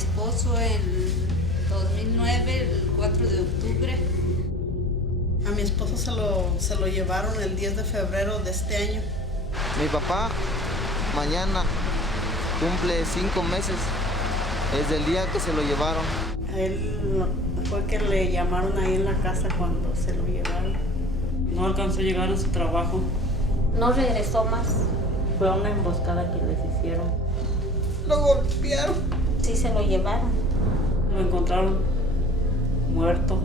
esposo en 2009, el 4 de octubre. A mi esposo se lo llevaron el 10 de febrero de este año. Mi papá mañana cumple 5 meses desde el día que se lo llevaron. A él fue que le llamaron ahí en la casa cuando se lo llevaron. No alcanzó a llegar a su trabajo. No regresó más. Fue una emboscada que les hicieron. Lo golpearon. Sí, se lo llevaron. Lo encontraron muerto.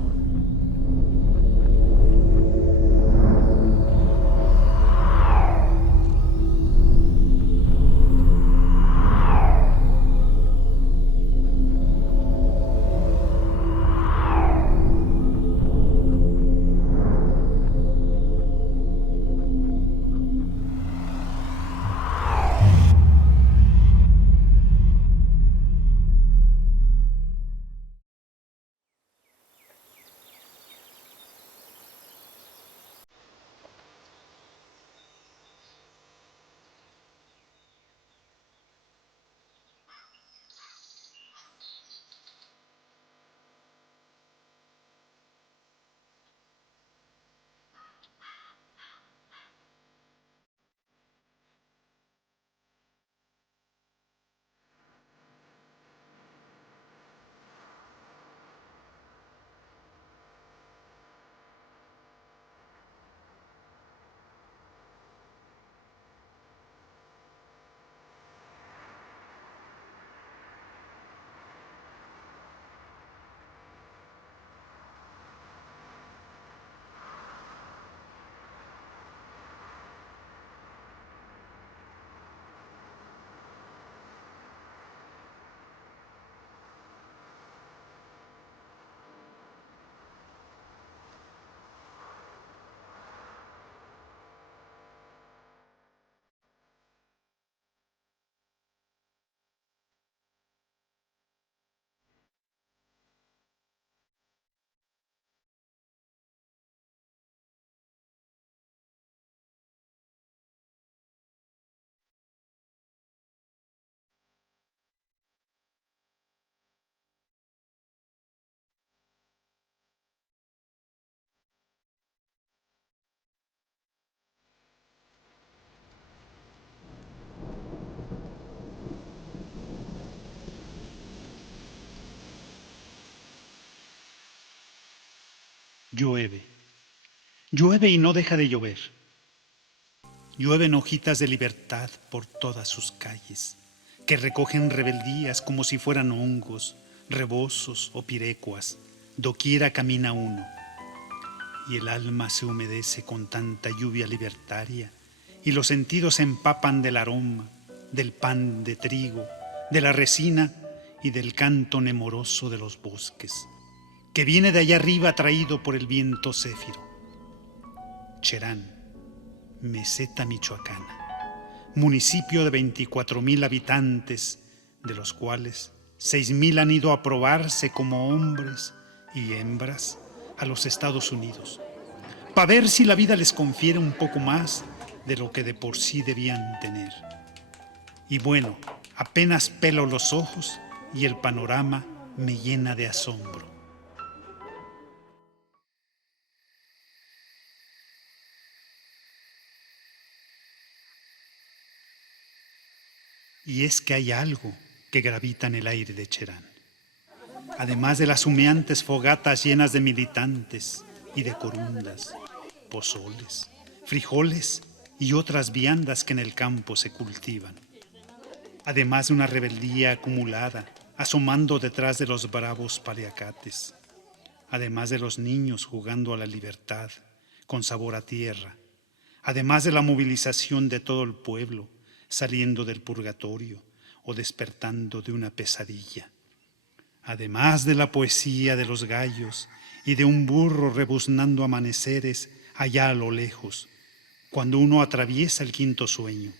Llueve, llueve y no deja de llover. Llueven hojitas de libertad por todas sus calles, que recogen rebeldías como si fueran hongos, rebozos o pirecuas. Doquiera camina uno, y el alma se humedece con tanta lluvia libertaria, y los sentidos se empapan del aroma, del pan de trigo, de la resina y del canto nemoroso de los bosques, que viene de allá arriba traído por el viento céfiro. Cherán, meseta michoacana, municipio de 24,000 habitantes, de los cuales 6,000 han ido a probarse como hombres y hembras a los Estados Unidos, para ver si la vida les confiere un poco más de lo que de por sí debían tener. Y bueno, apenas pelo los ojos y el panorama me llena de asombro. Y es que hay algo que gravita en el aire de Cherán. Además de las humeantes fogatas llenas de militantes y de corundas, pozoles, frijoles y otras viandas que en el campo se cultivan. Además de una rebeldía acumulada asomando detrás de los bravos paliacates. Además de los niños jugando a la libertad con sabor a tierra. Además de la movilización de todo el pueblo saliendo del purgatorio o despertando de una pesadilla. Además de la poesía de los gallos y de un burro rebuznando amaneceres allá a lo lejos, cuando uno atraviesa el quinto sueño.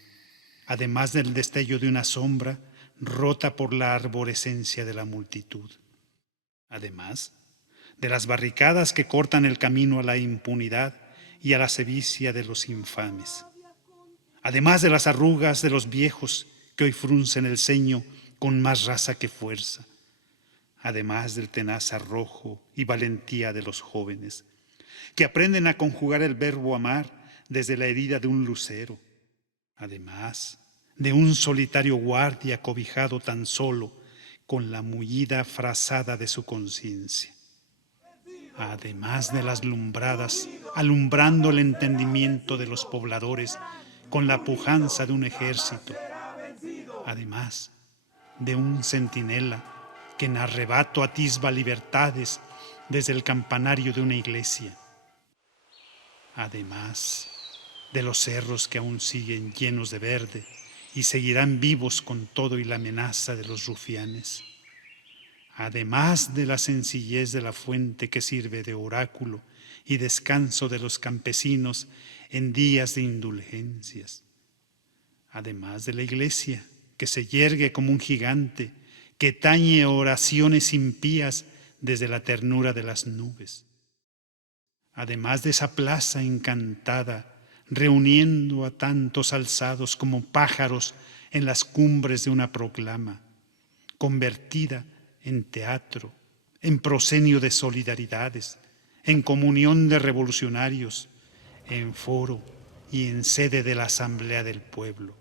Además del destello de una sombra rota por la arborescencia de la multitud. Además de las barricadas que cortan el camino a la impunidad y a la sevicia de los infames. Además de las arrugas de los viejos que hoy fruncen el ceño con más raza que fuerza, además del tenaz arrojo y valentía de los jóvenes, que aprenden a conjugar el verbo amar desde la herida de un lucero, además de un solitario guardia cobijado tan solo con la mullida frazada de su conciencia, además de las lumbradas alumbrando el entendimiento de los pobladores con la pujanza de un ejército, además de un centinela que en arrebato atisba libertades desde el campanario de una iglesia, además de los cerros que aún siguen llenos de verde y seguirán vivos con todo y la amenaza de los rufianes, además de la sencillez de la fuente que sirve de oráculo y descanso de los campesinos en días de indulgencias, además de la iglesia que se yergue como un gigante que tañe oraciones impías desde la ternura de las nubes, además de esa plaza encantada reuniendo a tantos alzados como pájaros en las cumbres de una proclama, convertida en teatro, en proscenio de solidaridades, en comunión de revolucionarios, en foro y en sede de la Asamblea del Pueblo.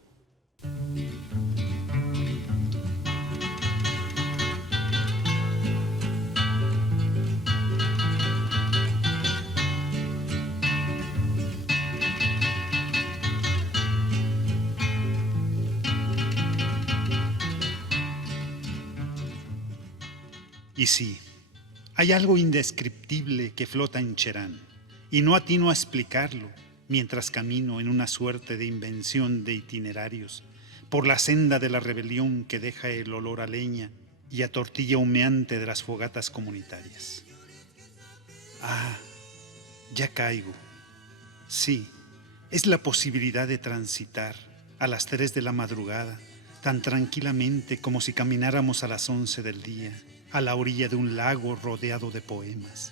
Y sí, hay algo indescriptible que flota en Cherán, y no atino a explicarlo mientras camino en una suerte de invención de itinerarios por la senda de la rebelión que deja el olor a leña y a tortilla humeante de las fogatas comunitarias. Ah, ya caigo. Sí, es la posibilidad de transitar a las 3 de la madrugada tan tranquilamente como si camináramos a las 11 del día, a la orilla de un lago rodeado de poemas.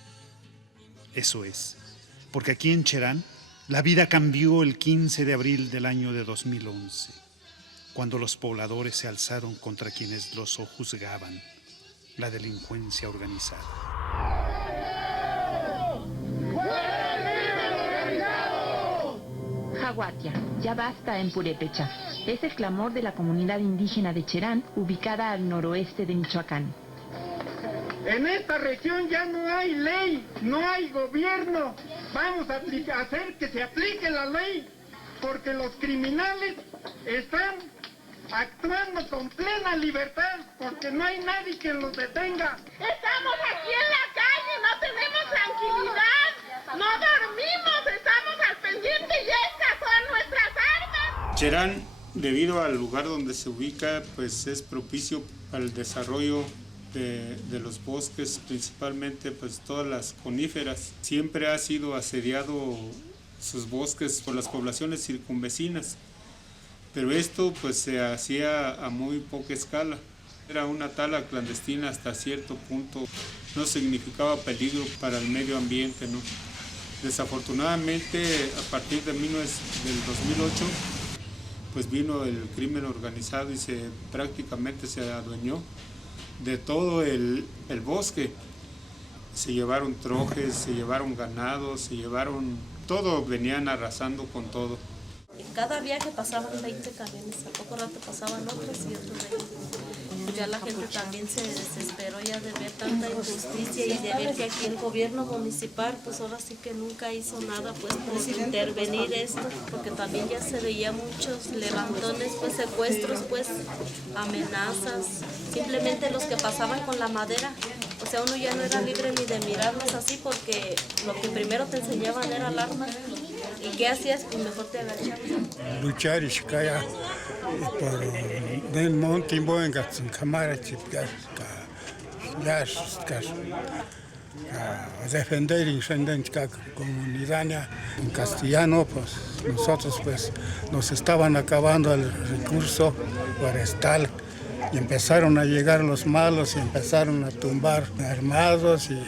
Eso es, porque aquí en Cherán la vida cambió el 15 de abril del año de 2011, cuando los pobladores se alzaron contra quienes los sojuzgaban, la delincuencia organizada. Jaguatia, ya basta en Purépecha. Es el clamor de la comunidad indígena de Cherán, ubicada al noroeste de Michoacán. En esta región ya no hay ley, no hay gobierno. Vamos a hacer que se aplique la ley, porque los criminales están actuando con plena libertad, porque no hay nadie que los detenga. Estamos aquí en la calle, no tenemos tranquilidad, no dormimos, estamos al pendiente y estas son nuestras armas. Cherán, debido al lugar donde se ubica, pues es propicio al desarrollo de los bosques, principalmente pues todas las coníferas. Siempre ha sido asediado sus bosques por las poblaciones circunvecinas, pero esto pues se hacía a muy poca escala. Era una tala clandestina hasta cierto punto, no significaba peligro para el medio ambiente, ¿no? Desafortunadamente, a partir del 2008, pues vino el crimen organizado y prácticamente se adueñó de todo el bosque. Se llevaron trojes, se llevaron ganados, se llevaron todo, venían arrasando con todo. Cada viaje pasaban 20 camiones, a poco rato pasaban otros y otros 20. Ya la gente también se desesperó ya de ver tanta injusticia y de ver que aquí el gobierno municipal pues ahora sí que nunca hizo nada pues por intervenir esto, porque también ya se veía muchos levantones, pues secuestros, pues amenazas, simplemente los que pasaban con la madera. O sea, uno ya no era libre ni de mirarlos así, porque lo que primero te enseñaban era el arma. ¿Y qué hacías? Pues mejor te agachabas. Luchar y caer por den monte en sin cámara defender y defender la comunidad en castellano. Pues nosotros pues nos estaban acabando el recurso forestal y empezaron a llegar los malos y empezaron a tumbar armados y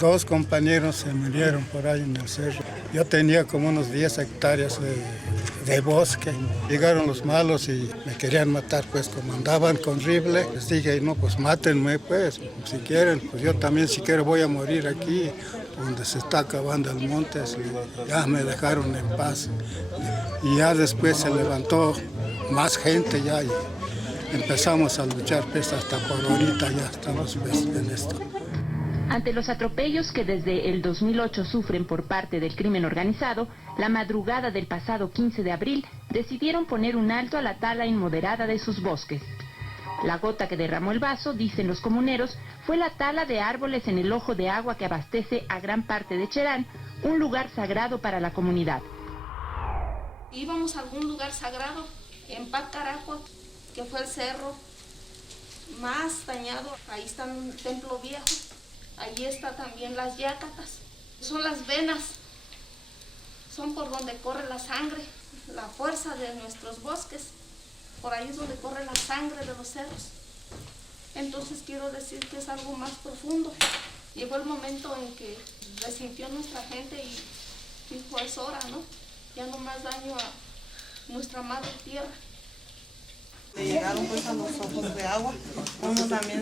2 compañeros se murieron por ahí en el cerro. Yo tenía como unos 10 hectáreas de bosque. Llegaron los malos y me querían matar, pues como andaban con rifle. Les dije, no, pues mátenme, pues, si quieren. Pues yo también, si quiero, voy a morir aquí, donde se está acabando el monte. Ya me dejaron en paz. Y ya después se levantó más gente ya y empezamos a luchar, pues hasta por ahorita ya estamos pues, en esto. Ante los atropellos que desde el 2008 sufren por parte del crimen organizado, la madrugada del pasado 15 de abril decidieron poner un alto a la tala inmoderada de sus bosques. La gota que derramó el vaso, dicen los comuneros, fue la tala de árboles en el ojo de agua que abastece a gran parte de Cherán, un lugar sagrado para la comunidad. Íbamos a algún lugar sagrado, en Pacaracua, que fue el cerro más dañado. Ahí está un templo viejo. Allí está también las yácatas, son las venas, son por donde corre la sangre, la fuerza de nuestros bosques, por ahí es donde corre la sangre de los cerros. Entonces quiero decir que es algo más profundo. Llegó el momento en que resintió nuestra gente y dijo, es hora, ¿no? Ya no más daño a nuestra madre tierra. Llegaron pues a los ojos de agua. Uno también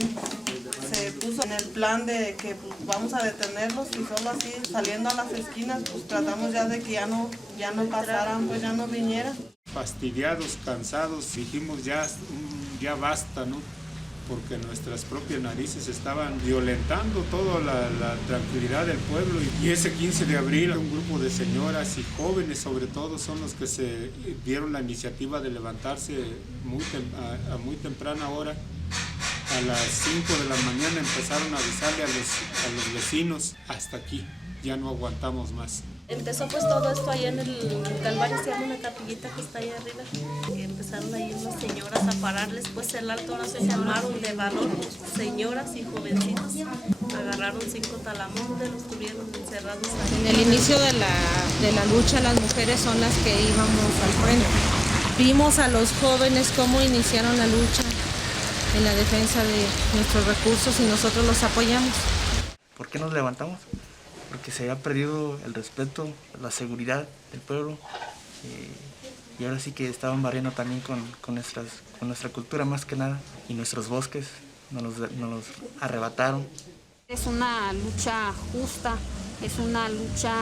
se puso en el plan de que pues, vamos a detenerlos y solo así saliendo a las esquinas pues tratamos ya de que ya no pasaran, pues ya no vinieran. Fastidiados, cansados, dijimos ya basta, ¿no? Porque nuestras propias narices estaban violentando toda la tranquilidad del pueblo. Y ese 15 de abril un grupo de señoras y jóvenes sobre todo son los que se dieron la iniciativa de levantarse a muy temprana hora. A las 5 de la mañana empezaron a avisarle a los vecinos, hasta aquí, ya no aguantamos más. Empezó pues todo esto ahí en el Calvario, se llama una capillita que está ahí arriba. Y empezaron ahí unas señoras a pararles pues el alto, ahora se llamaron de valor, señoras y jovencitos. Agarraron 5 talamontes, los tuvieron encerrados ahí. En el inicio de la lucha las mujeres son las que íbamos al frente. Vimos a los jóvenes cómo iniciaron la lucha en la defensa de nuestros recursos y nosotros los apoyamos. ¿Por qué nos levantamos? Porque se había perdido el respeto, la seguridad del pueblo y ahora sí que estaban barriendo también con nuestra cultura más que nada y nuestros bosques nos los arrebataron. Es una lucha justa, es una lucha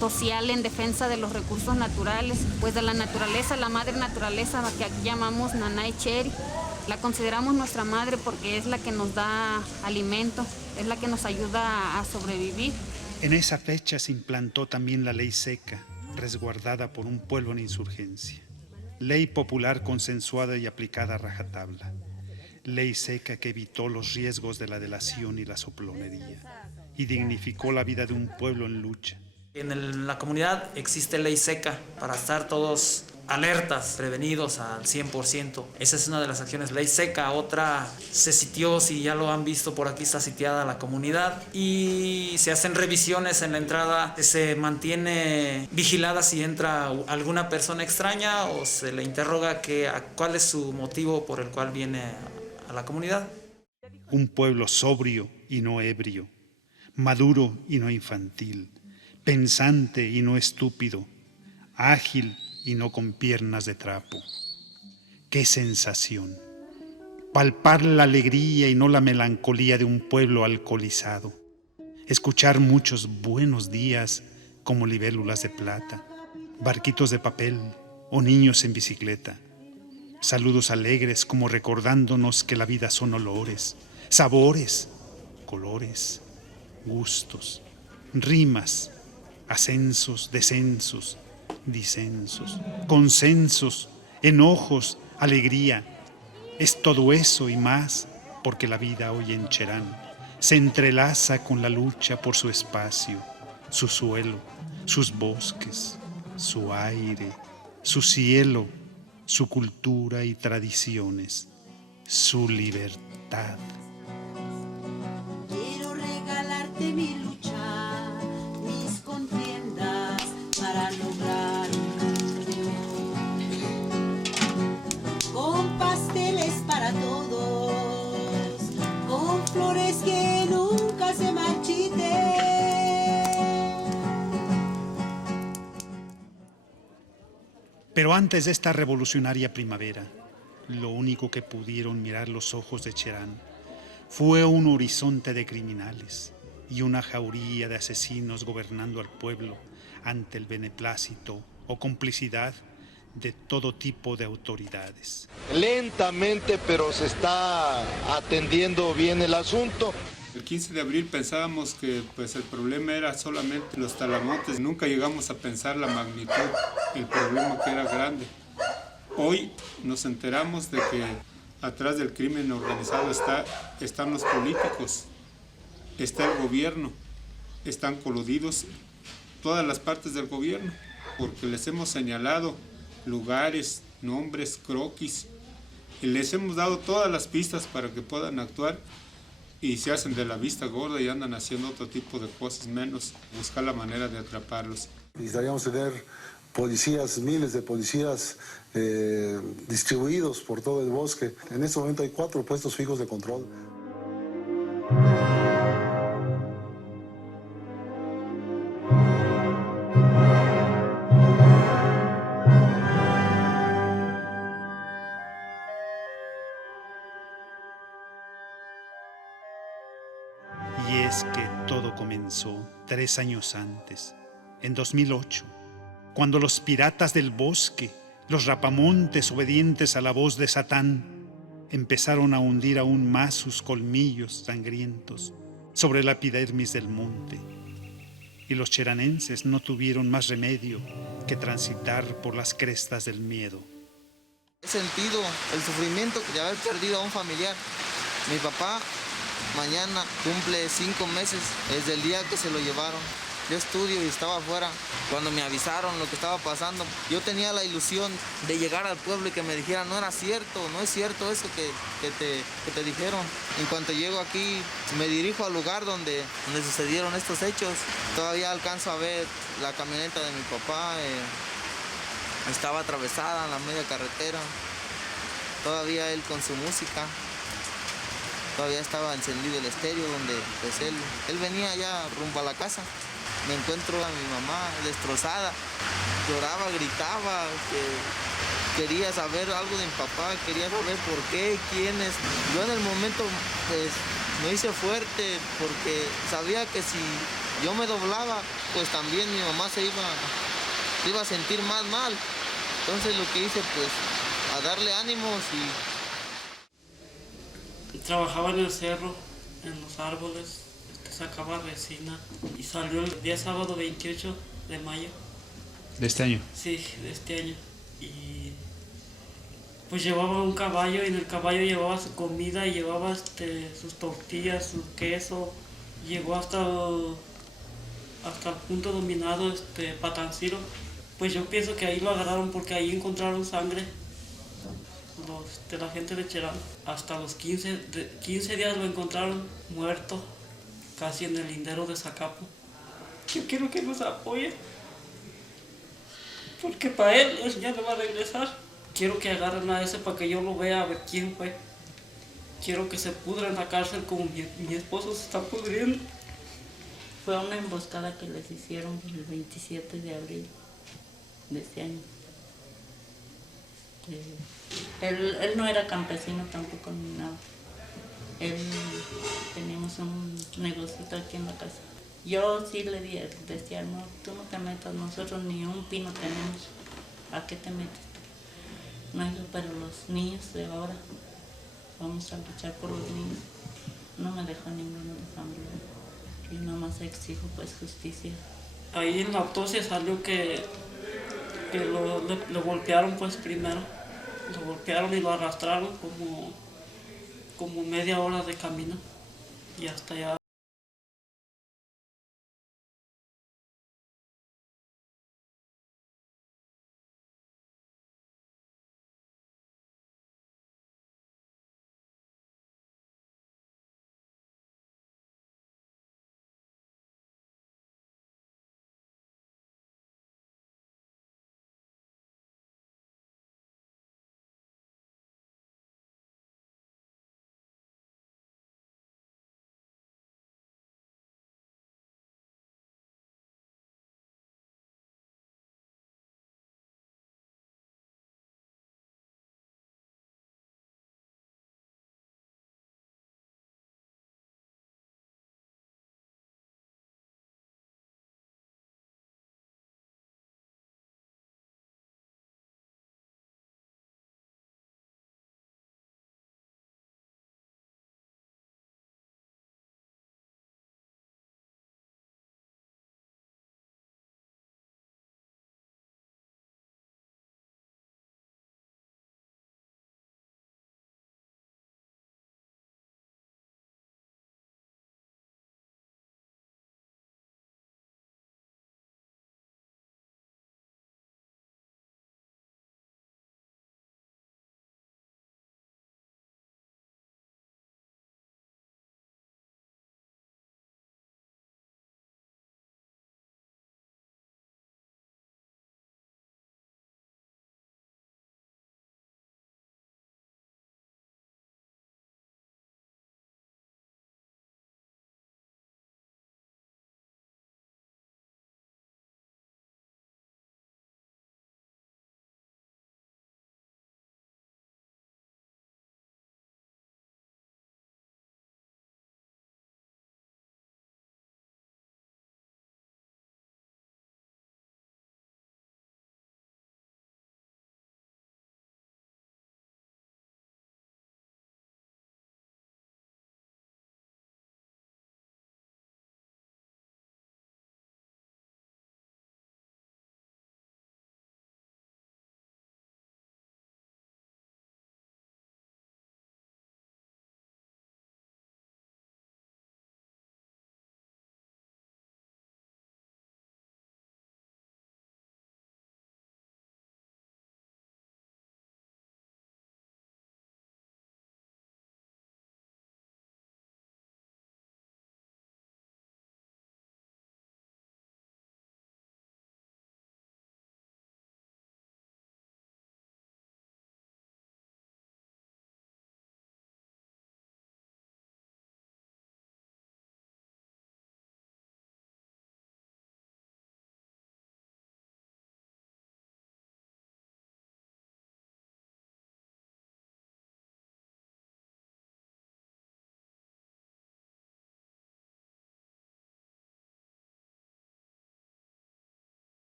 social en defensa de los recursos naturales, pues de la naturaleza, la madre naturaleza, la que aquí llamamos Nanay Cheri. La consideramos nuestra madre porque es la que nos da alimento, es la que nos ayuda a sobrevivir. En esa fecha se implantó también la ley seca, resguardada por un pueblo en insurgencia. Ley popular consensuada y aplicada a rajatabla. Ley seca que evitó los riesgos de la delación y la soplonería y dignificó la vida de un pueblo en lucha. En la comunidad existe ley seca para estar todos alertas, prevenidos al 100%. Esa es una de las acciones, ley seca. Otra, se sitió, si ya lo han visto, por aquí está sitiada la comunidad y se hacen revisiones en la entrada, se mantiene vigilada si entra alguna persona extraña o se le interroga cuál es su motivo por el cual viene a la comunidad. Un pueblo sobrio y no ebrio, maduro y no infantil, pensante y no estúpido, ágil y no con piernas de trapo. ¡Qué sensación! Palpar la alegría y no la melancolía de un pueblo alcoholizado. Escuchar muchos buenos días como libélulas de plata, barquitos de papel o niños en bicicleta. Saludos alegres como recordándonos que la vida son olores, sabores, colores, gustos, rimas, ascensos, descensos, disensos, consensos, enojos, alegría. Es todo eso y más porque la vida hoy en Cherán se entrelaza con la lucha por su espacio, su suelo, sus bosques, su aire, su cielo, su cultura y tradiciones, su libertad. Quiero regalarte mi lucha, mis contiendas para lograr con pasteles para todos, con flores que nunca se marchiten. Pero antes de esta revolucionaria primavera, lo único que pudieron mirar los ojos de Cherán fue un horizonte de criminales y una jauría de asesinos gobernando al pueblo ante el beneplácito o complicidad de todo tipo de autoridades. Lentamente, pero se está atendiendo bien el asunto. El 15 de abril pensábamos que pues, el problema era solamente los talamontes. Nunca llegamos a pensar la magnitud, el problema que era grande. Hoy nos enteramos de que atrás del crimen organizado están los políticos, está el gobierno, están coludidos todas las partes del gobierno, porque les hemos señalado lugares, nombres, croquis, y les hemos dado todas las pistas para que puedan actuar y se hacen de la vista gorda y andan haciendo otro tipo de cosas menos buscar la manera de atraparlos. Necesitaríamos tener policías, miles de policías distribuidos por todo el bosque. En este momento hay 4 puestos fijos de control. Y es que todo comenzó 3 años antes, en 2008, cuando los piratas del bosque, los rapamontes obedientes a la voz de Satán, empezaron a hundir aún más sus colmillos sangrientos sobre la epidermis del monte. Y los cheranenses no tuvieron más remedio que transitar por las crestas del miedo. He sentido el sufrimiento de haber perdido a un familiar. Mi papá mañana cumple 5 meses desde el día que se lo llevaron. Yo estudio y estaba afuera cuando me avisaron lo que estaba pasando. Yo tenía la ilusión de llegar al pueblo y que me dijeran, no era cierto, no es cierto eso que te dijeron. En cuanto llego aquí, me dirijo al lugar donde sucedieron estos hechos. Todavía alcanzo a ver la camioneta de mi papá. Estaba atravesada en la media carretera. Todavía él con su música. Todavía estaba encendido el estéreo donde pues él venía ya rumbo a la casa. Me encuentro a mi mamá destrozada, lloraba, gritaba, que quería saber algo de mi papá, quería saber por qué, quiénes. Yo en el momento pues me hice fuerte porque sabía que si yo me doblaba, pues también mi mamá se iba a sentir más mal. Entonces lo que hice pues a darle ánimos y... Trabajaba en el cerro, en los árboles. Sacaba resina y salió el día sábado 28 de mayo. ¿De este año? Sí, de este año. Y pues llevaba un caballo y en el caballo llevaba su comida y llevaba sus tortillas, su queso. Llegó hasta el punto dominado Patanciro. Pues yo pienso que ahí lo agarraron porque ahí encontraron sangre la gente de Cherán. Hasta los 15 días lo encontraron muerto, casi en el lindero de Zacapu. Yo quiero que nos apoye, porque para él ya no va a regresar. Quiero que agarren a ese para que yo lo vea, a ver quién fue. Quiero que se pudra en la cárcel como mi esposo se está pudriendo. Fue una emboscada que les hicieron el 27 de abril de este año. Él no era campesino tampoco ni nada. Teníamos un negocito aquí en la casa. Yo sí le decía, no, tú no te metas, nosotros ni un pino tenemos. ¿A qué te metes tú? No, pero los niños de ahora, vamos a luchar por los niños. No me dejó ninguno de familia. Y nomás exijo pues justicia. Ahí en la autopsia salió que lo golpearon pues primero. Lo golpearon y lo arrastraron como media hora de camino y hasta allá.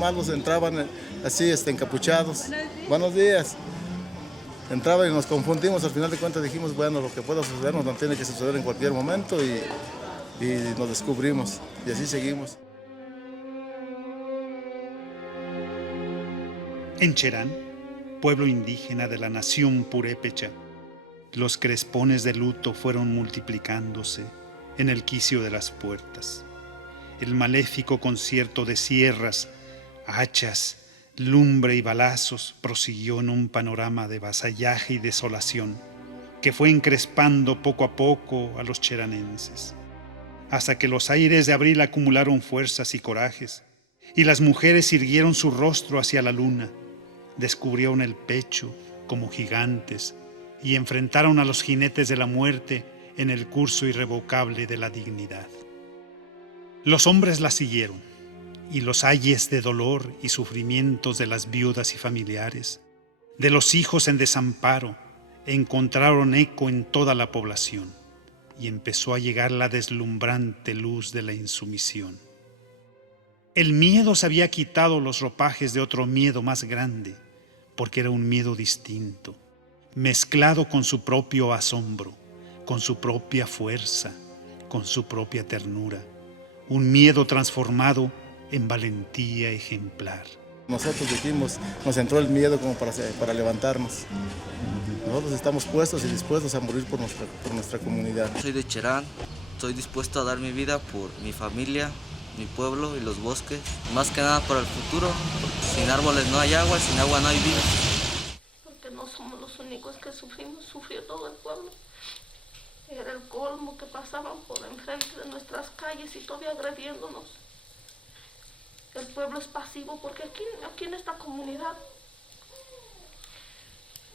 malos entraban así encapuchados. Buenos días. Entraban y nos confundimos, al final de cuentas dijimos, bueno, lo que pueda suceder no tiene que suceder en cualquier momento y nos descubrimos y así seguimos. En Cherán, pueblo indígena de la nación purépecha, los crespones de luto fueron multiplicándose en el quicio de las puertas. El maléfico concierto de sierras, hachas, lumbre y balazos prosiguió en un panorama de vasallaje y desolación que fue encrespando poco a poco a los cheranenses, hasta que los aires de abril acumularon fuerzas y corajes, y las mujeres irguieron su rostro hacia la luna, descubrieron el pecho como gigantes y enfrentaron a los jinetes de la muerte en el curso irrevocable de la dignidad. Los hombres la siguieron, y los ayes de dolor y sufrimientos de las viudas y familiares, de los hijos en desamparo, encontraron eco en toda la población, y empezó a llegar la deslumbrante luz de la insumisión. El miedo se había quitado los ropajes de otro miedo más grande, porque era un miedo distinto, mezclado con su propio asombro, con su propia fuerza, con su propia ternura, un miedo transformado en valentía ejemplar. Nosotros dijimos, nos entró el miedo como para levantarnos. Nosotros estamos puestos y dispuestos a morir por nuestra comunidad. Soy de Cherán, estoy dispuesto a dar mi vida por mi familia, mi pueblo y los bosques, más que nada para el futuro, porque sin árboles no hay agua, sin agua no hay vida. Porque no somos los únicos que sufrimos, sufrió todo el pueblo. Era el colmo que pasaban por enfrente de nuestras calles y todavía agrediéndonos. El pueblo es pasivo porque aquí en esta comunidad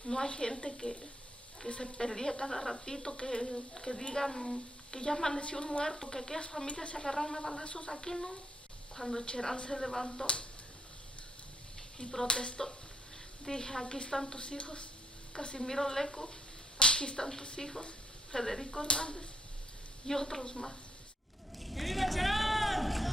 no hay gente que se perdía cada ratito, que digan que ya amaneció un muerto, que aquellas familias se agarraron a balazos. Aquí no. Cuando Cherán se levantó y protestó, dije, aquí están tus hijos, Casimiro Leco, aquí están tus hijos, Federico Hernández y otros más. ¡Viva Cherán!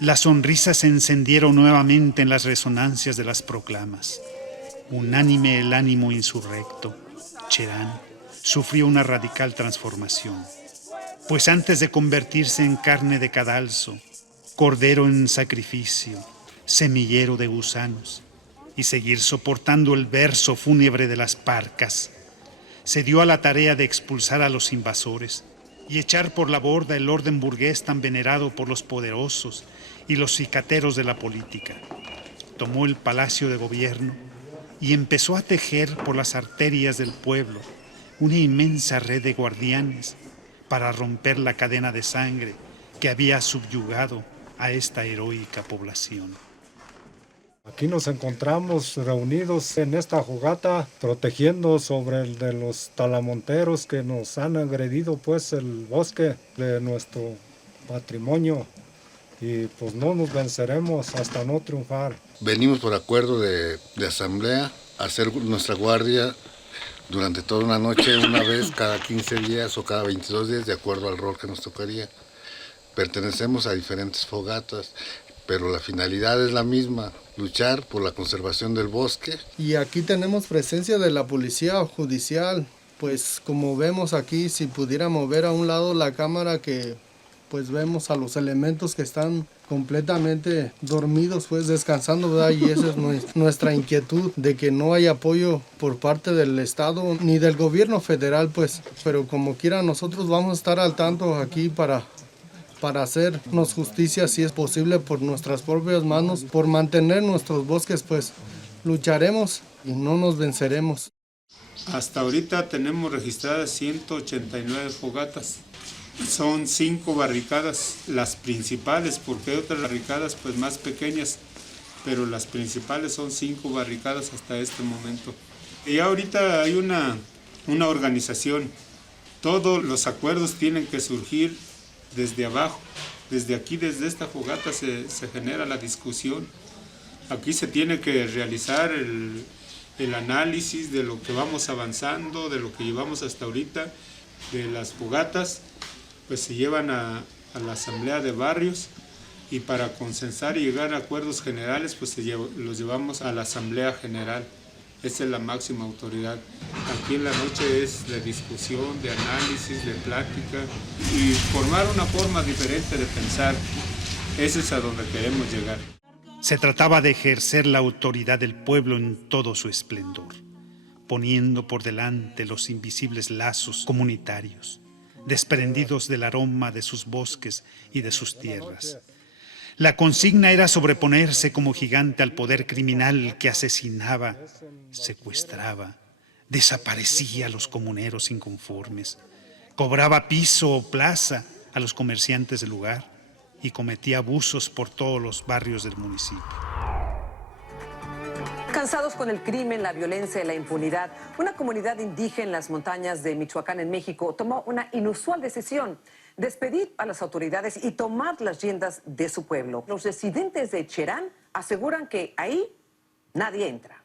Las sonrisas se encendieron nuevamente en las resonancias de las proclamas. Unánime el ánimo insurrecto, Cherán sufrió una radical transformación, pues antes de convertirse en carne de cadalso, cordero en sacrificio, semillero de gusanos, y seguir soportando el verso fúnebre de las parcas, se dio a la tarea de expulsar a los invasores y echar por la borda el orden burgués tan venerado por los poderosos y los cicateros de la política. Tomó el palacio de gobierno y empezó a tejer por las arterias del pueblo una inmensa red de guardianes para romper la cadena de sangre que había subyugado a esta heroica población. Aquí nos encontramos reunidos en esta fogata protegiendo sobre el de los talamonteros que nos han agredido pues el bosque de nuestro patrimonio y pues no nos venceremos hasta no triunfar. Venimos por acuerdo de asamblea a hacer nuestra guardia durante toda una noche, una vez cada 15 días o cada 22 días de acuerdo al rol que nos tocaría. Pertenecemos a diferentes fogatas, pero la finalidad es la misma, luchar por la conservación del bosque. Y aquí tenemos presencia de la policía judicial, pues como vemos aquí, si pudiera mover a un lado la cámara que pues vemos a los elementos que están completamente dormidos, pues descansando, ¿verdad? Y esa es nuestra inquietud de que no hay apoyo por parte del Estado ni del gobierno federal, pues, pero como quiera nosotros vamos a estar al tanto aquí para hacernos justicia si es posible por nuestras propias manos, por mantener nuestros bosques, pues lucharemos y no nos venceremos. Hasta ahorita tenemos registradas 189 fogatas. Son 5 barricadas, las principales, porque hay otras barricadas pues más pequeñas, pero las principales son 5 barricadas hasta este momento. Y ahorita hay una organización. Todos los acuerdos tienen que surgir desde abajo, desde aquí, desde esta fogata se genera la discusión. Aquí se tiene que realizar el análisis de lo que vamos avanzando, de lo que llevamos hasta ahorita, de las fogatas, pues se llevan a la asamblea de barrios y para consensar y llegar a acuerdos generales, pues los llevamos a la asamblea general. Esa es la máxima autoridad. Aquí en la noche es de discusión, de análisis, de plática y formar una forma diferente de pensar. Ese es a donde queremos llegar. Se trataba de ejercer la autoridad del pueblo en todo su esplendor, poniendo por delante los invisibles lazos comunitarios, desprendidos del aroma de sus bosques y de sus tierras. La consigna era sobreponerse como gigante al poder criminal que asesinaba, secuestraba, desaparecía a los comuneros inconformes, cobraba piso o plaza a los comerciantes del lugar y cometía abusos por todos los barrios del municipio. Cansados con el crimen, la violencia y la impunidad, una comunidad indígena en las montañas de Michoacán, en México, tomó una inusual decisión: despedir a las autoridades y tomar las riendas de su pueblo. Los residentes de Cherán aseguran que ahí nadie entra.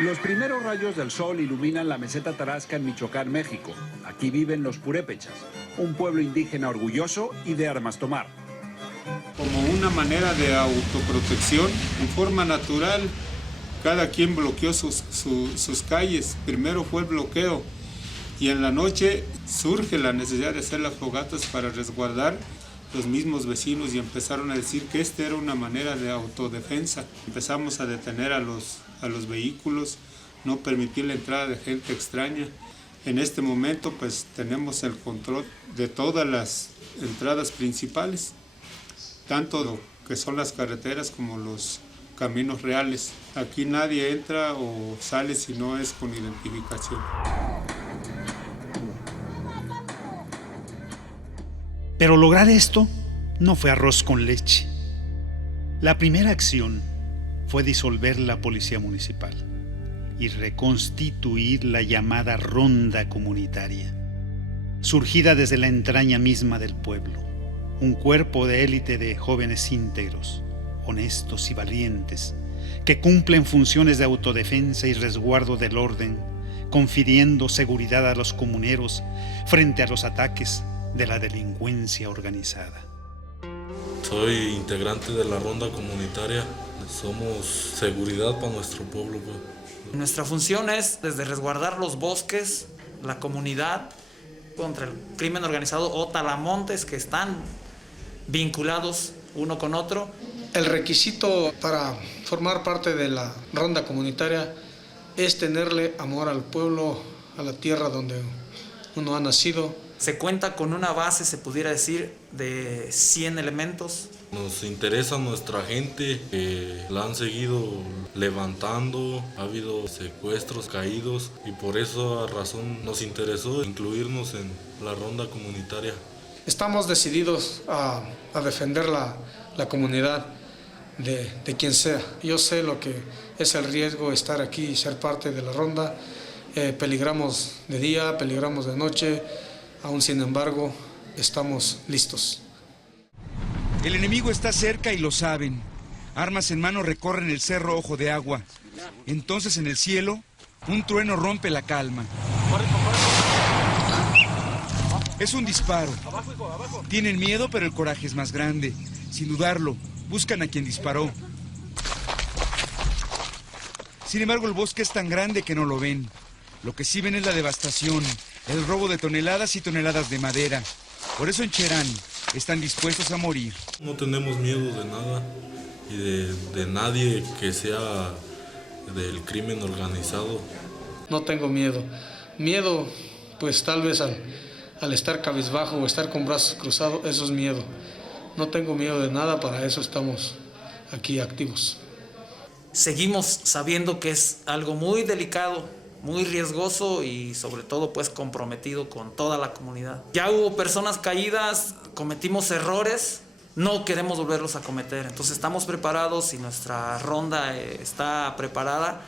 Los primeros rayos del sol iluminan la meseta Tarasca en Michoacán, México. Aquí viven los purépechas, un pueblo indígena orgulloso y de armas tomar. Como una manera de autoprotección, en forma natural, cada quien bloqueó sus calles. Primero fue el bloqueo y en la noche surge la necesidad de hacer las fogatas para resguardar los mismos vecinos y empezaron a decir que esta era una manera de autodefensa. Empezamos a detener a los vehículos, no permitir la entrada de gente extraña. En este momento pues tenemos el control de todas las entradas principales, tanto lo que son las carreteras como los caminos reales. Aquí nadie entra o sale si no es con identificación. Pero lograr esto no fue arroz con leche. La primera acción fue disolver la policía municipal y reconstituir la llamada ronda comunitaria, surgida desde la entraña misma del pueblo, un cuerpo de élite de jóvenes íntegros, honestos y valientes, que cumplen funciones de autodefensa y resguardo del orden, confiriendo seguridad a los comuneros frente a los ataques de la delincuencia organizada. Soy integrante de la ronda comunitaria. Somos seguridad para nuestro pueblo. Nuestra función es desde resguardar los bosques, la comunidad, contra el crimen organizado o talamontes que están vinculados uno con otro. El requisito para formar parte de la ronda comunitaria es tenerle amor al pueblo, a la tierra donde uno ha nacido. Se cuenta con una base, se pudiera decir, de 100 elementos. Nos interesa nuestra gente, que la han seguido levantando, ha habido secuestros, caídos, y por esa razón nos interesó incluirnos en la ronda comunitaria. Estamos decididos a defender la comunidad de quien sea. Yo sé lo que es el riesgo estar aquí y ser parte de la ronda. Peligramos de día, peligramos de noche, aún sin embargo estamos listos. El enemigo está cerca y lo saben. Armas en mano recorren el cerro Ojo de Agua. Entonces en el cielo, un trueno rompe la calma. Es un disparo. Tienen miedo, pero el coraje es más grande. Sin dudarlo, buscan a quien disparó. Sin embargo, el bosque es tan grande que no lo ven. Lo que sí ven es la devastación, el robo de toneladas y toneladas de madera. Por eso en Cherán están dispuestos a morir. No tenemos miedo de nada y de nadie que sea del crimen organizado. No tengo miedo. Miedo, pues tal vez al estar cabizbajo o estar con brazos cruzados, eso es miedo. No tengo miedo de nada, para eso estamos aquí activos. Seguimos sabiendo que es algo muy delicado, muy riesgoso y sobre todo pues comprometido con toda la comunidad. Ya hubo personas caídas, cometimos errores, no queremos volverlos a cometer, entonces estamos preparados y nuestra ronda está preparada.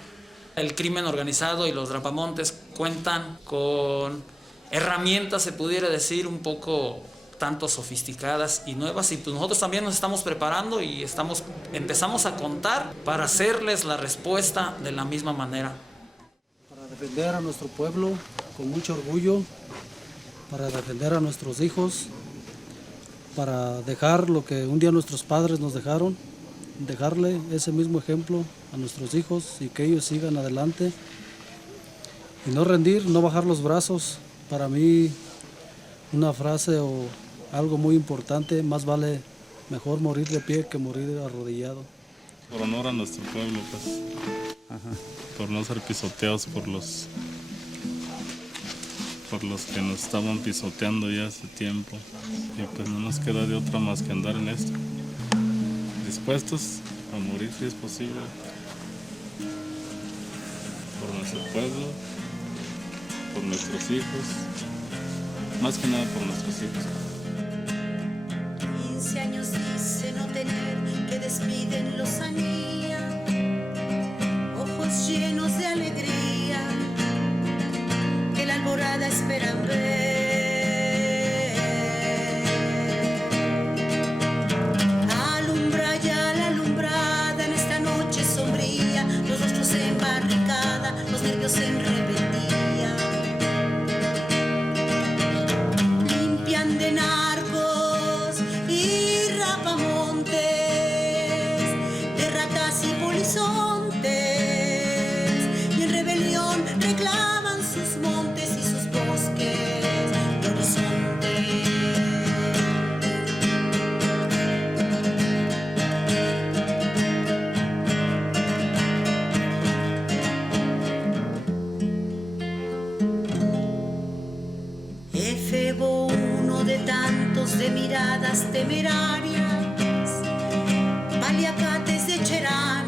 El crimen organizado y los drapamontes cuentan con herramientas, se pudiera decir, un poco tanto sofisticadas y nuevas, y pues nosotros también nos estamos preparando y empezamos a contar para hacerles la respuesta de la misma manera. Para defender a nuestro pueblo con mucho orgullo, para defender a nuestros hijos, para dejar lo que un día nuestros padres nos dejaron, dejarle ese mismo ejemplo a nuestros hijos y que ellos sigan adelante y no rendir, no bajar los brazos. Para mí una frase o algo muy importante: más vale mejor morir de pie que morir arrodillado. Por honor a nuestro pueblo, pues. Por no ser pisoteados por los que nos estaban pisoteando ya hace tiempo, y pues no nos queda de otra más que andar en esto, dispuestos a morir si es posible, por nuestro pueblo, por nuestros hijos, más que nada por nuestros hijos. 15 años dice no tener, que despiden los anía, ojos llenos de alegría, que la alborada esperan ver. Alumbra ya la alumbrada en esta noche sombría, los rostros en barricada, los nervios en rebeldía. Limpian de narcos y rapamontes, de ratas y polizontes, y en rebelión reclaman sus montes y sus bosques de horizonte. Efebo, uno de tantos de miradas temerarias, paliacates de Cherán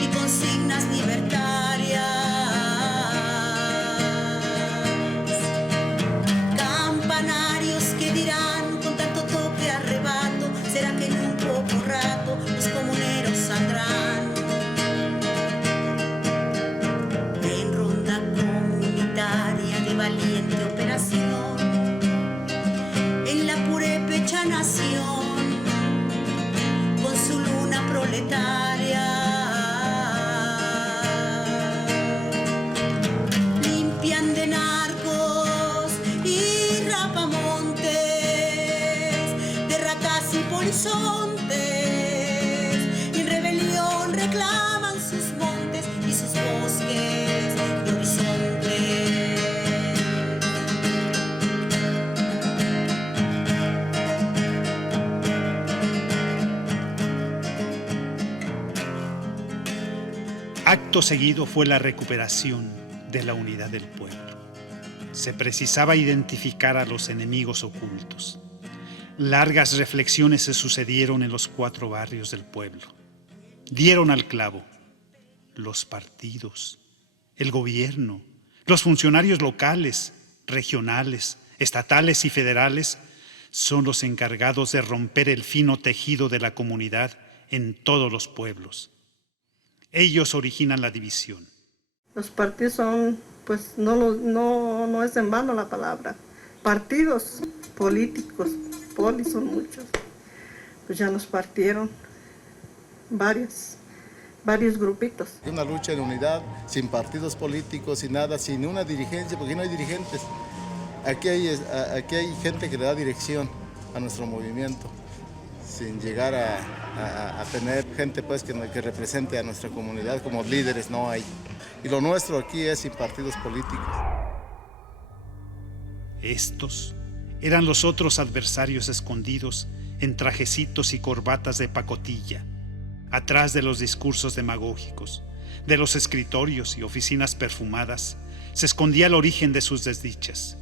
y consignas libertarias, campanarios que dirán con tanto toque arrebato, será que en un poco rato los comuneros saldrán en ronda comunitaria de valiente operación en la purépecha nación con su luna proletaria. Limpian de narcos y rapamontes, de ratas y polizontes, y en rebelión reclaman sus montes y sus bosques de horizonte. Acto seguido fue la recuperación de la unidad del pueblo. Se precisaba identificar a los enemigos ocultos. Largas reflexiones se sucedieron en los 4 barrios del pueblo. Dieron al clavo. Los partidos, el gobierno, los funcionarios locales, regionales, estatales y federales son los encargados de romper el fino tejido de la comunidad en todos los pueblos. Ellos originan la división. Los partidos son, pues no es en vano la palabra. Partidos políticos, polis son muchos. Pues ya nos partieron varios grupitos. Una lucha de unidad, sin partidos políticos, sin nada, sin una dirigencia, porque no hay dirigentes. Aquí hay gente que le da dirección a nuestro movimiento, sin llegar a tener gente pues, que represente a nuestra comunidad como líderes, no hay. Y lo nuestro aquí es sin partidos políticos. Estos eran los otros adversarios escondidos en trajecitos y corbatas de pacotilla, atrás de los discursos demagógicos, de los escritorios y oficinas perfumadas, se escondía el origen de sus desdichas.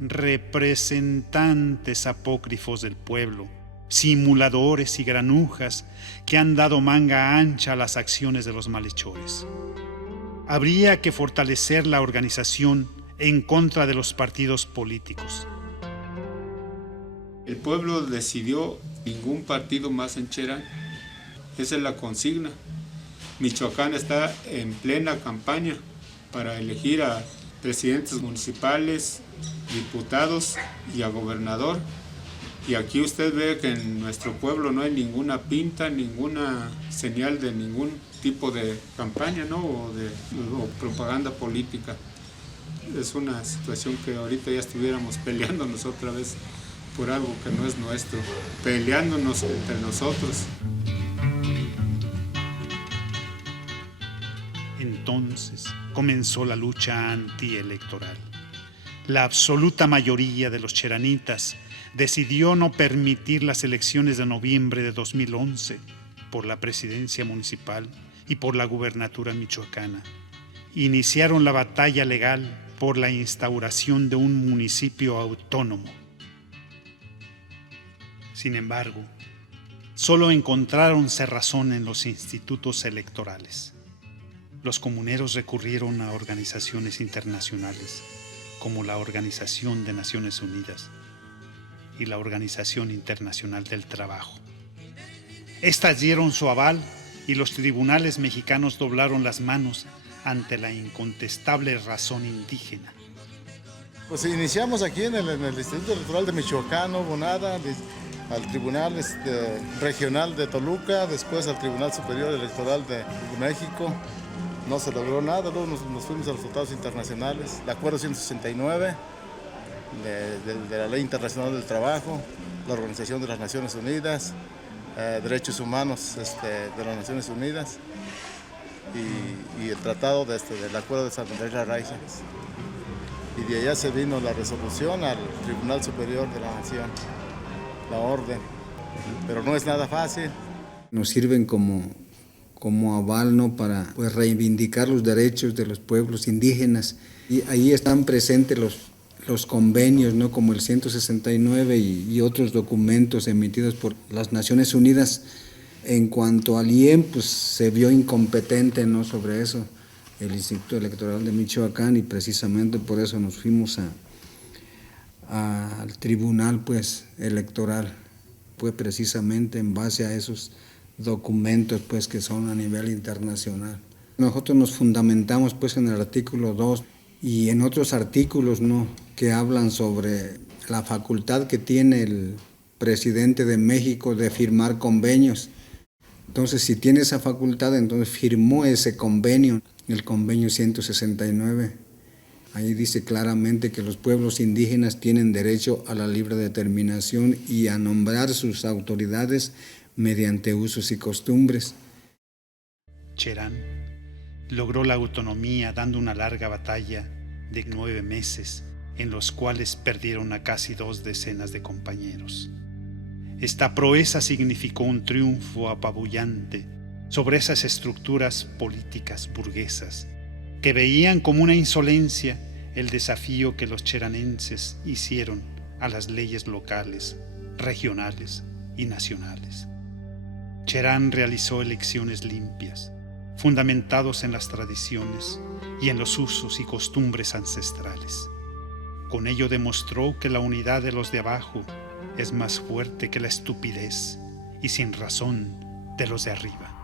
Representantes apócrifos del pueblo, simuladores y granujas que han dado manga ancha a las acciones de los malhechores. Habría que fortalecer la organización en contra de los partidos políticos. El pueblo decidió ningún partido más en Cherán. Esa es la consigna. Michoacán está en plena campaña para elegir a presidentes municipales, diputados y a gobernador. Y aquí usted ve que en nuestro pueblo no hay ninguna pinta, ninguna señal de ningún tipo de campaña, ¿no? o propaganda política. Es una situación que ahorita ya estuviéramos peleándonos otra vez por algo que no es nuestro, peleándonos entre nosotros. Entonces comenzó la lucha antielectoral. La absoluta mayoría de los cheranitas decidió no permitir las elecciones de noviembre de 2011 por la presidencia municipal y por la gubernatura michoacana. Iniciaron la batalla legal por la instauración de un municipio autónomo. Sin embargo, solo encontraron cerrazón en los institutos electorales. Los comuneros recurrieron a organizaciones internacionales como la Organización de Naciones Unidas y la Organización Internacional del Trabajo. Estas dieron su aval y los tribunales mexicanos doblaron las manos ante la incontestable razón indígena. Pues iniciamos aquí en el Instituto Electoral de Michoacán, no hubo nada, al Tribunal Regional de Toluca, después al Tribunal Superior Electoral de México. No se logró nada, luego nos fuimos a los tratados internacionales, el Acuerdo 169 de la Ley Internacional del Trabajo, la Organización de las Naciones Unidas, Derechos Humanos de las Naciones Unidas y el Tratado del Acuerdo de San Andrés La Raya. Y de allá se vino la resolución al Tribunal Superior de la Nación, la orden, pero no es nada fácil. Nos sirven como aval, ¿no?, para pues, reivindicar los derechos de los pueblos indígenas. Y ahí están presentes los convenios, ¿no?, como el 169 y otros documentos emitidos por las Naciones Unidas. En cuanto al IEM, pues se vio incompetente, ¿no?, sobre eso, el Instituto Electoral de Michoacán, y precisamente por eso nos fuimos al Tribunal pues, Electoral. Fue precisamente en base a esos documentos pues, que son a nivel internacional. Nosotros nos fundamentamos pues, en el artículo 2 y en otros artículos, ¿no?, que hablan sobre la facultad que tiene el presidente de México de firmar convenios. Entonces, si tiene esa facultad, entonces firmó ese convenio, el convenio 169. Ahí dice claramente que los pueblos indígenas tienen derecho a la libre determinación y a nombrar sus autoridades mediante usos y costumbres. Cherán logró la autonomía dando una larga batalla de 9 meses, en los cuales perdieron a casi 2 decenas de compañeros. Esta proeza significó un triunfo apabullante sobre esas estructuras políticas burguesas que veían como una insolencia el desafío que los cheranenses hicieron a las leyes locales, regionales y nacionales. Cherán realizó elecciones limpias, fundamentados en las tradiciones y en los usos y costumbres ancestrales. Con ello demostró que la unidad de los de abajo es más fuerte que la estupidez y sin razón de los de arriba.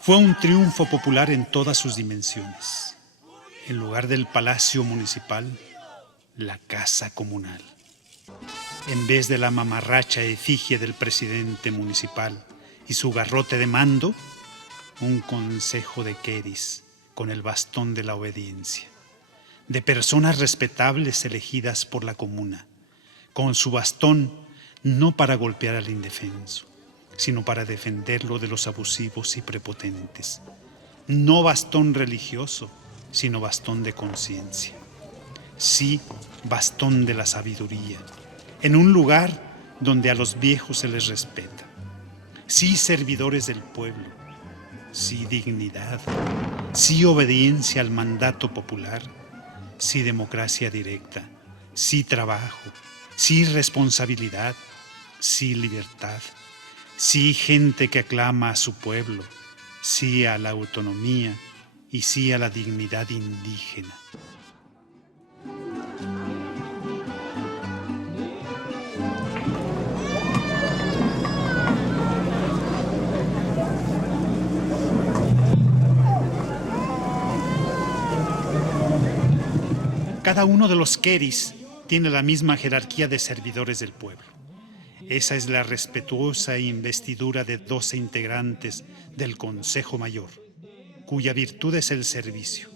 Fue un triunfo popular en todas sus dimensiones. En lugar del Palacio Municipal, la Casa Comunal. En vez de la mamarracha efigie del presidente municipal y su garrote de mando, un consejo de queris con el bastón de la obediencia, de personas respetables elegidas por la comuna, con su bastón no para golpear al indefenso, sino para defenderlo de los abusivos y prepotentes. No bastón religioso, sino bastón de conciencia. sí bastón de la sabiduría, en un lugar donde a los viejos se les respeta, sí servidores del pueblo, sí dignidad, sí obediencia al mandato popular, sí democracia directa, sí trabajo, sí responsabilidad, sí libertad, sí gente que aclama a su pueblo, sí a la autonomía y sí a la dignidad indígena. Cada uno de los queris tiene la misma jerarquía de servidores del pueblo. Esa es la respetuosa investidura de 12 integrantes del Consejo Mayor, cuya virtud es el servicio.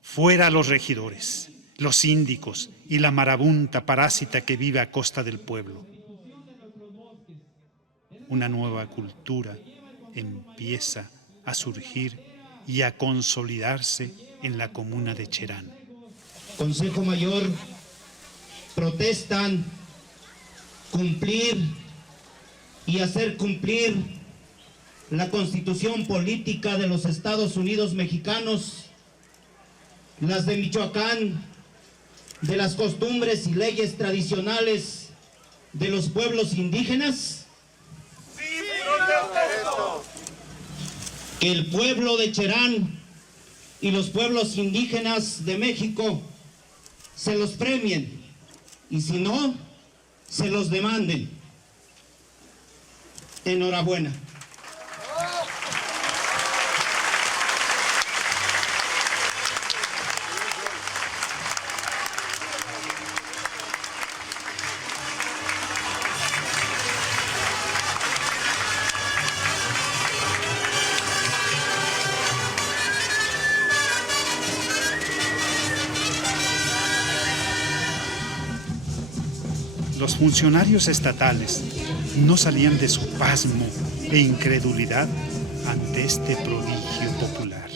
Fuera los regidores, los síndicos y la marabunta parásita que vive a costa del pueblo. Una nueva cultura empieza a surgir y a consolidarse en la comuna de Cherán. Consejo Mayor, protestan cumplir y hacer cumplir la Constitución Política de los Estados Unidos Mexicanos, las de Michoacán, de las costumbres y leyes tradicionales de los pueblos indígenas. ¡Sí, protesto! Que el pueblo de Cherán y los pueblos indígenas de México se los premien, y si no, se los demanden. Enhorabuena. Los funcionarios estatales no salían de su pasmo e incredulidad ante este prodigio popular.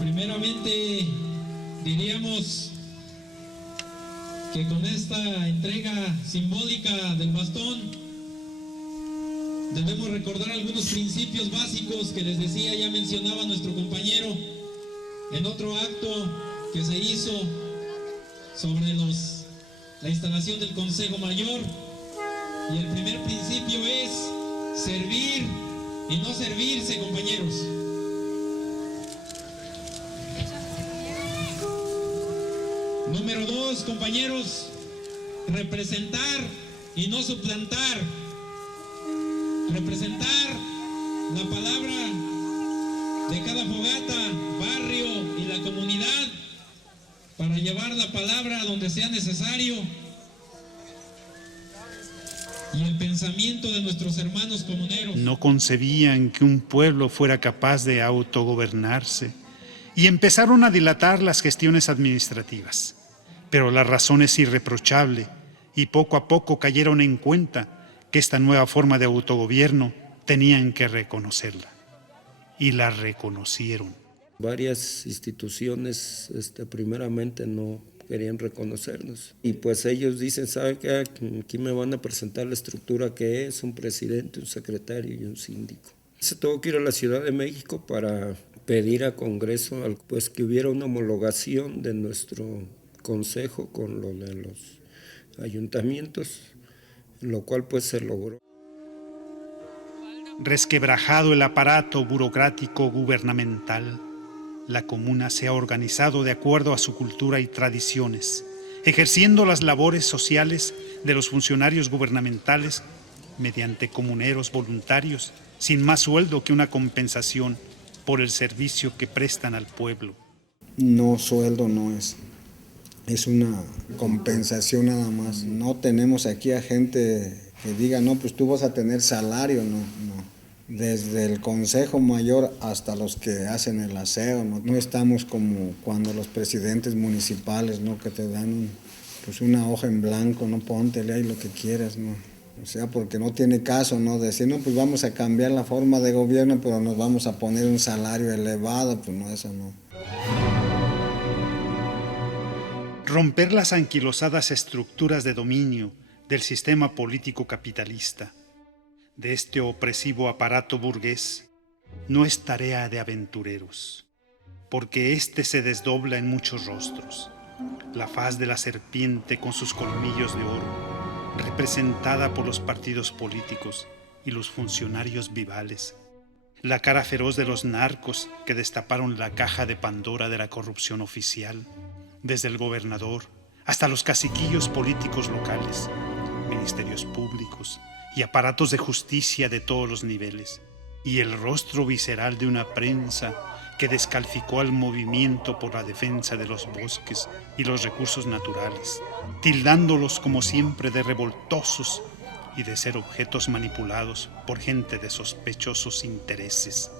Primeramente diríamos que con esta entrega simbólica del bastón debemos recordar algunos principios básicos que les decía, ya mencionaba nuestro compañero en otro acto que se hizo sobre la instalación del Consejo Mayor, y el primer principio es servir y no servirse, compañeros. Número 2, compañeros, representar y no suplantar. Representar la palabra de cada fogata, barrio y la comunidad para llevar la palabra donde sea necesario. Y el pensamiento de nuestros hermanos comuneros. No concebían que un pueblo fuera capaz de autogobernarse y empezaron a dilatar las gestiones administrativas. Pero la razón es irreprochable y poco a poco cayeron en cuenta que esta nueva forma de autogobierno tenían que reconocerla. Y la reconocieron. Varias instituciones primeramente no querían reconocernos. Y pues ellos dicen, ¿sabe qué? Aquí me van a presentar la estructura que es un presidente, un secretario y un síndico. Se tuvo que ir a la Ciudad de México para pedir a Congreso pues, que hubiera una homologación de nuestro consejo con lo de los ayuntamientos, lo cual pues se logró. Resquebrajado el aparato burocrático gubernamental, la comuna se ha organizado de acuerdo a su cultura y tradiciones, ejerciendo las labores sociales de los funcionarios gubernamentales mediante comuneros voluntarios, sin más sueldo que una compensación por el servicio que prestan al pueblo. No, sueldo no es. Es una compensación nada más. No tenemos aquí a gente que diga, no, pues tú vas a tener salario, no. Desde el Consejo Mayor hasta los que hacen el aseo, no estamos como cuando los presidentes municipales, ¿no? Que te dan pues una hoja en blanco, no, póntele ahí lo que quieras, ¿no? O sea, porque no tiene caso, ¿no? Decir, no, pues vamos a cambiar la forma de gobierno, pero nos vamos a poner un salario elevado, pues no, eso no. Romper las anquilosadas estructuras de dominio del sistema político capitalista, de este opresivo aparato burgués, no es tarea de aventureros, porque éste se desdobla en muchos rostros. La faz de la serpiente con sus colmillos de oro, representada por los partidos políticos y los funcionarios vivales. La cara feroz de los narcos que destaparon la caja de Pandora de la corrupción oficial, desde el gobernador hasta los caciquillos políticos locales, ministerios públicos y aparatos de justicia de todos los niveles, y el rostro visceral de una prensa que descalificó al movimiento por la defensa de los bosques y los recursos naturales, tildándolos como siempre de revoltosos y de ser objetos manipulados por gente de sospechosos intereses.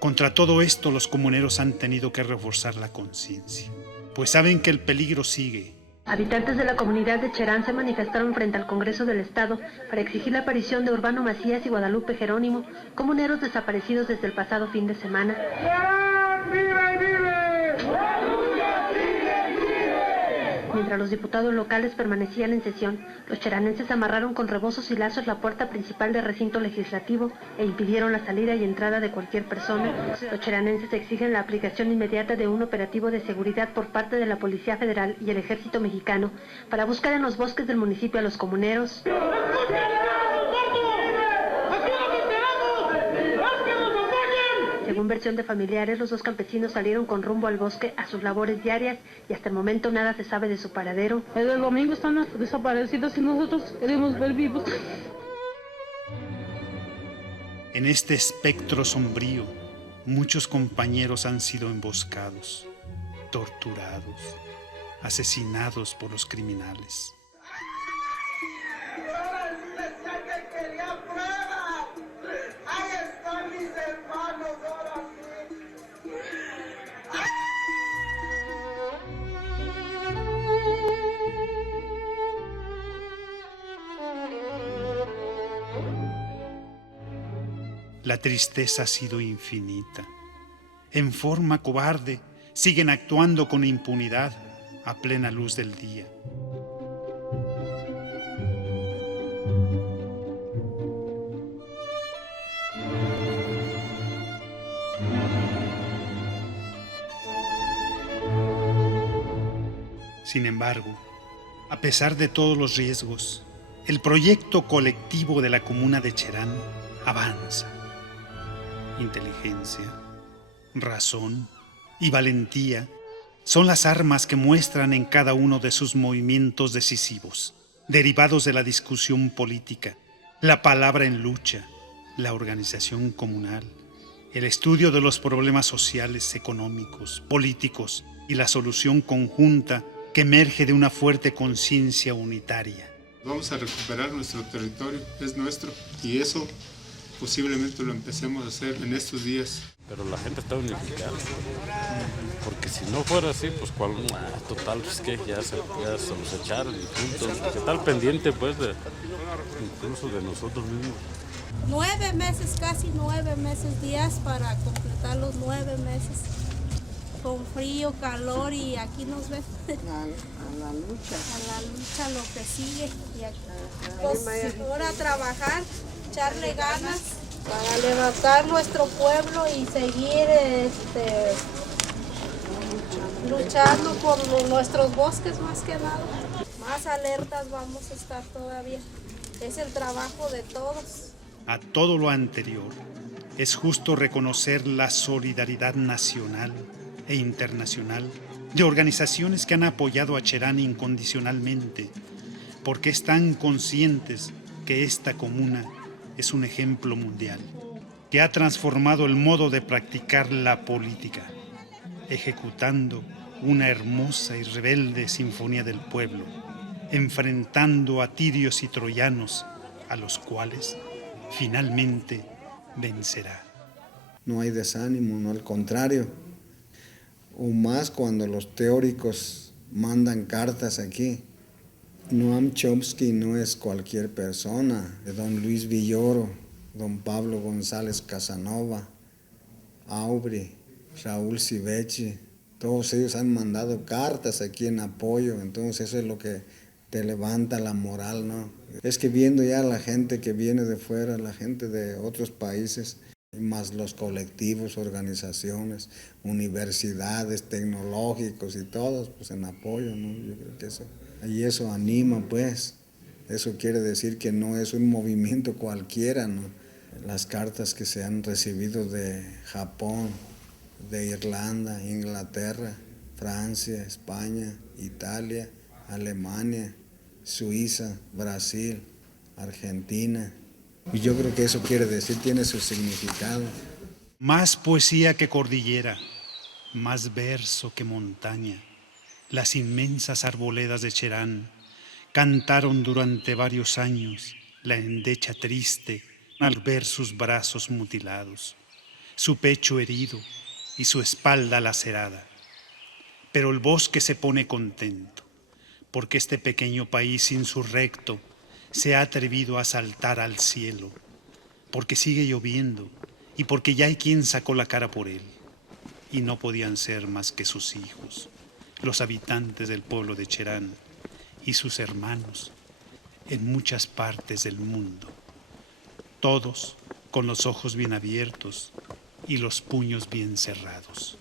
Contra todo esto, los comuneros han tenido que reforzar la conciencia, pues saben que el peligro sigue. Habitantes de la comunidad de Cherán se manifestaron frente al Congreso del Estado para exigir la aparición de Urbano Macías y Guadalupe Jerónimo, comuneros desaparecidos desde el pasado fin de semana. Mientras los diputados locales permanecían en sesión, los cheranenses amarraron con rebozos y lazos la puerta principal del recinto legislativo e impidieron la salida y entrada de cualquier persona. Los cheranenses exigen la aplicación inmediata de un operativo de seguridad por parte de la Policía Federal y el Ejército Mexicano para buscar en los bosques del municipio a los comuneros. Según versión de familiares, los dos campesinos salieron con rumbo al bosque a sus labores diarias y hasta el momento nada se sabe de su paradero. Desde el domingo están desaparecidos y nosotros queremos ver vivos. En este espectro sombrío, muchos compañeros han sido emboscados, torturados, asesinados por los criminales. La tristeza ha sido infinita. En forma cobarde, siguen actuando con impunidad a plena luz del día. Sin embargo, a pesar de todos los riesgos, el proyecto colectivo de la comuna de Cherán avanza. Inteligencia, razón y valentía son las armas que muestran en cada uno de sus movimientos decisivos, derivados de la discusión política, la palabra en lucha, la organización comunal, el estudio de los problemas sociales, económicos, políticos y la solución conjunta que emerge de una fuerte conciencia unitaria. Vamos a recuperar nuestro territorio, es nuestro, y eso posiblemente lo empecemos a hacer en estos días. Pero la gente está unificada, porque si no fuera así, pues total, pues que ya se los echaron y punto. Está al pendiente, pues, incluso de nosotros mismos. 9 meses, casi 9 meses, días para completar los 9 meses. Con frío, calor y aquí nos ven. A la lucha. A la lucha, lo que sigue. Y aquí, pues, ahora a trabajar, echarle ganas para levantar nuestro pueblo y seguir luchando por nuestros bosques más que nada. Más alertas vamos a estar todavía. Es el trabajo de todos. A todo lo anterior, es justo reconocer la solidaridad nacional e internacional de organizaciones que han apoyado a Cherán incondicionalmente, porque están conscientes que esta comuna es un ejemplo mundial. que ha transformado el modo de practicar la política, ejecutando una hermosa y rebelde sinfonía del pueblo, enfrentando a tirios y troyanos, a los cuales finalmente vencerá. No hay desánimo, no, al contrario. O más cuando los teóricos mandan cartas aquí. Noam Chomsky no es cualquier persona, de don Luis Villoro, don Pablo González Casanova, Aubry, Raúl Civechi, todos ellos han mandado cartas aquí en apoyo, entonces eso es lo que te levanta la moral, ¿no? Es que viendo ya la gente que viene de fuera, la gente de otros países, más los colectivos, organizaciones, universidades, tecnológicos y todos, pues en apoyo, ¿no? Yo creo que eso anima, pues. Eso quiere decir que no es un movimiento cualquiera, ¿no? Las cartas que se han recibido de Japón, de Irlanda, Inglaterra, Francia, España, Italia, Alemania, Suiza, Brasil, Argentina. Y yo creo que eso quiere decir, tiene su significado. Más poesía que cordillera, más verso que montaña. Las inmensas arboledas de Cherán cantaron durante varios años la endecha triste al ver sus brazos mutilados, su pecho herido y su espalda lacerada. Pero el bosque se pone contento, porque este pequeño país insurrecto se ha atrevido a saltar al cielo, porque sigue lloviendo y porque ya hay quien sacó la cara por él. Y no podían ser más que sus hijos, los habitantes del pueblo de Cherán y sus hermanos en muchas partes del mundo, todos con los ojos bien abiertos y los puños bien cerrados.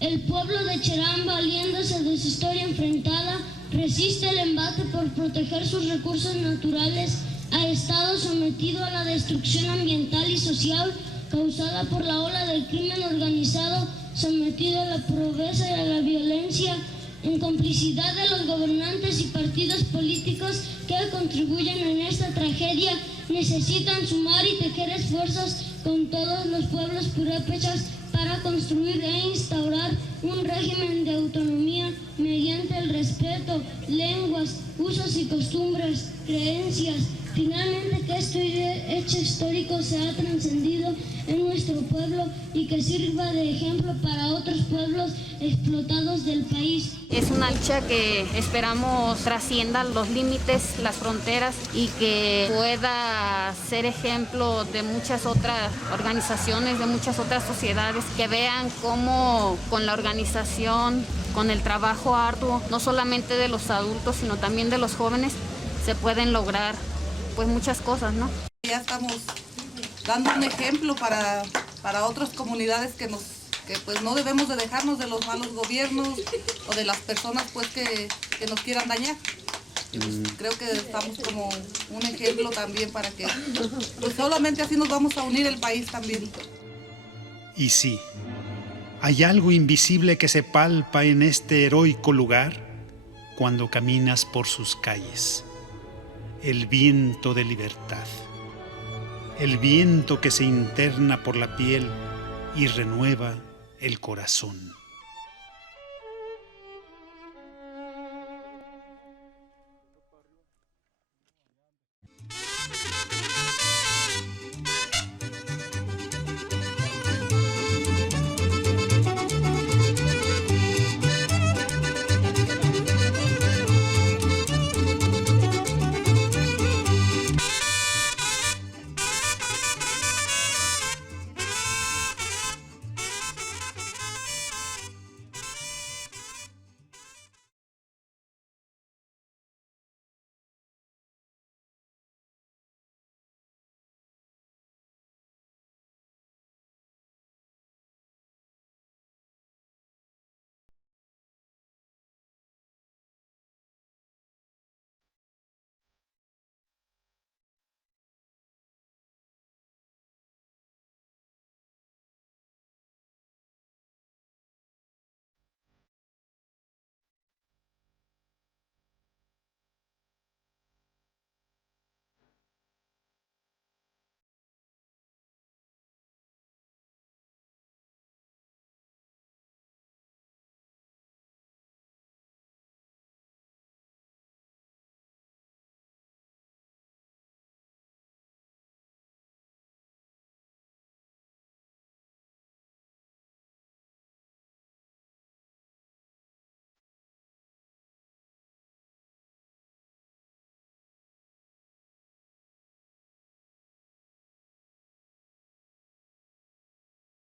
El pueblo de Cherán, valiéndose de su historia enfrentada, resiste el embate por proteger sus recursos naturales, ha estado sometido a la destrucción ambiental y social causada por la ola del crimen organizado, sometido a la pobreza y a la violencia, en complicidad de los gobernantes y partidos políticos que contribuyen en esta tragedia, necesitan sumar y tejer esfuerzos con todos los pueblos purépechas para construir e instaurar un régimen de autonomía mediante el respeto, lenguas, usos y costumbres, creencias. Finalmente, que este hecho histórico sea trascendido en nuestro pueblo y que sirva de ejemplo para otros pueblos explotados del país. Es una lucha que esperamos trascienda los límites, las fronteras y que pueda ser ejemplo de muchas otras organizaciones, de muchas otras sociedades que vean cómo con la organización, con el trabajo arduo, no solamente de los adultos, sino también de los jóvenes, se pueden lograr pues muchas cosas, ¿no? Ya estamos dando un ejemplo para otras comunidades que pues no debemos de dejarnos de los malos gobiernos o de las personas pues que nos quieran dañar. Y pues creo que estamos como un ejemplo también para que pues solamente así nos vamos a unir el país también. Y sí, hay algo invisible que se palpa en este heroico lugar cuando caminas por sus calles. El viento de libertad, el viento que se interna por la piel y renueva el corazón.